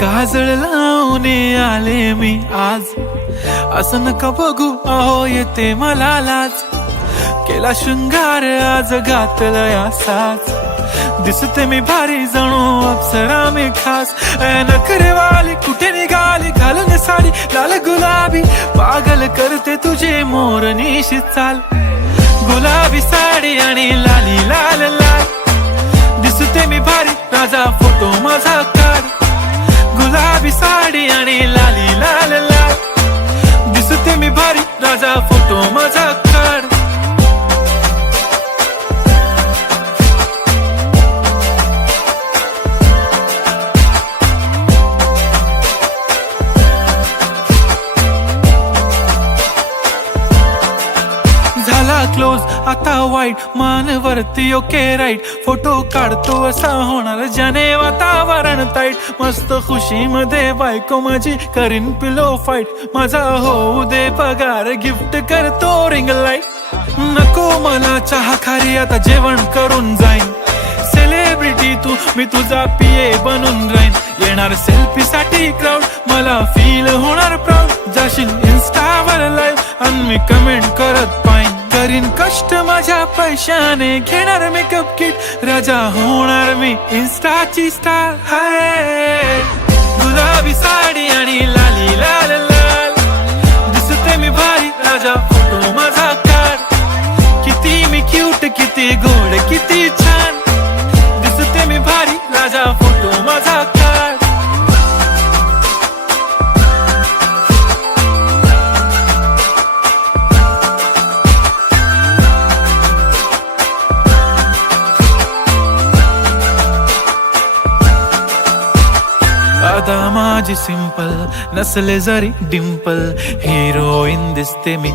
काजळ लावून आले मी आज, असं नका बघू अहो येते मला लाज. केला शृंगार आज घातलाय असाच, दिसते मी भारी जणू अप्सरा मी खास. नखरेवाली कुठे निघाली घालून साडी लाल गुलाबी, पागल करते तुझे मोरनीशी चाल. गुलाबी साडी आणि लाली लाल लाल, दिसते मी भारी राजा फोटो माझा काढ. गुलाबी साडी आणि लाली लाल लाल, दिसते मी भारी राजा फोटो माझा काढ. झाला क्लोज आता वाईट, मान वरती ओके राईट. फोटो काढतो असा होणार ज्याने वातावरण ताईट. मस्त खुशी मध्ये बायको माझी करीन पिलो फाईट. माझा होऊ दे पगार गिफ्ट करतो रिंग लाईट. नको मला चहा खारी आता जेवण करून जाईन. सेलिब्रिटी तू मी तुझा पिये बनून राहीन. येणार सेल्फी साठी क्राऊड मला फील होणार प्राऊड. जाशील इन्स्टावर लाईव्ह आणि मी कमेंट करत पाईन. करीन कष्ट माझ्या पैशाने घेणार मेकअप किट. राजा होणार मी इन्स्टाची स्टार. हाय गुलाबी साडी आणि लाली लाल लाल, दिसते मी भारी राजा फोटो माझा काढ. किती मी क्यूट किती गोड किती छान, दिसते मी भारी राजा फोटो माझा काढ. आता माझी सिंपल नसले जरी डिंपल, हिरोईन दिसते मी.